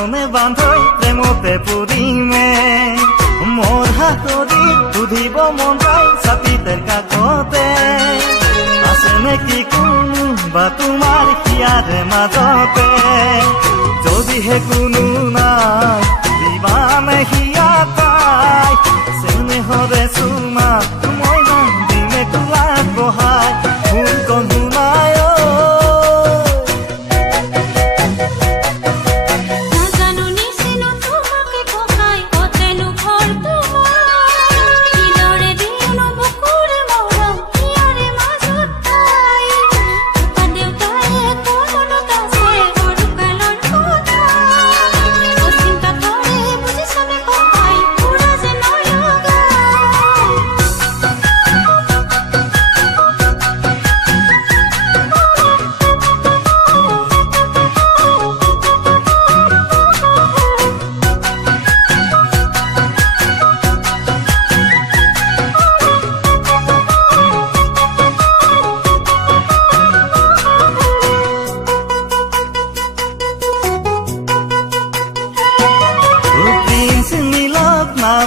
মনে বান্ধৈ প্ৰেমতে পৰিমে মোৰ হাতৰি সুধিব মন যায় ছাতিতেৰ কাষতে আছে নেকি কোনো বা তোমাৰ হিয়াৰে মাজতে যদিহে কোনো নাই দিবানে হিয়া তাই চেনেহৰে চুমা মই দিনে কোলাত বহাই ফুল কণু নাই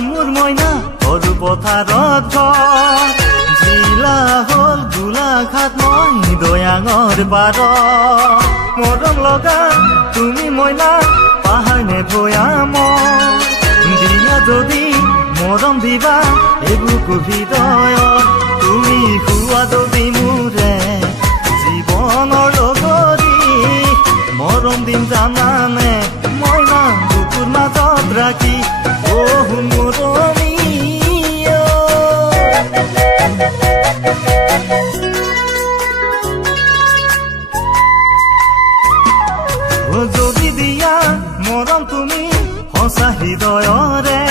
মোৰ মইনা সৰু পথাৰত ঘৰ জিলা হ'ল গোলাঘাট মই দয়াঙৰ পাৰ মৰম লগা তুমি মইনা পাহাৰ নেভয়াম দিয়া যদি মৰম দিবা এইবোৰ হৃদয়ত তুমি শুৱা যদি মোৰে জীৱনৰ লগৰী মৰম দিম জানানে মইনা বুকুৰ মাজত ৰাখি যদি দিয়া মৰম তুমি সঁচা হৃদয়ৰে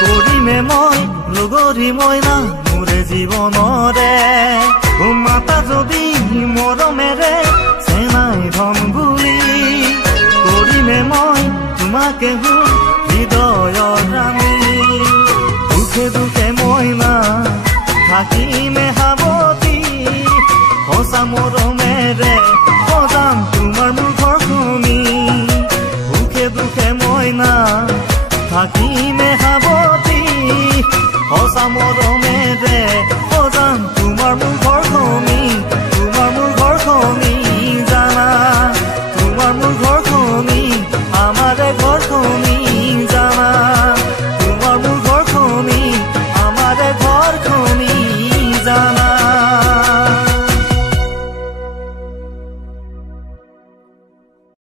কৰিমে মই লগৰী মইনা মোৰে জীৱনৰে মাতা যদি মৰমেৰে চেনাই ধন বুলি কৰিমে মই তোমাকে হৃদয়ৰ ৰাণী দুখে দুখে মইনা থাকিমে সাৱতি সঁচা মৰমেৰে সজাম তোমাৰ মুখৰ শুনি দুখে দুখে মইনা থাকিমে সাৱতি সঁচা মৰমেৰে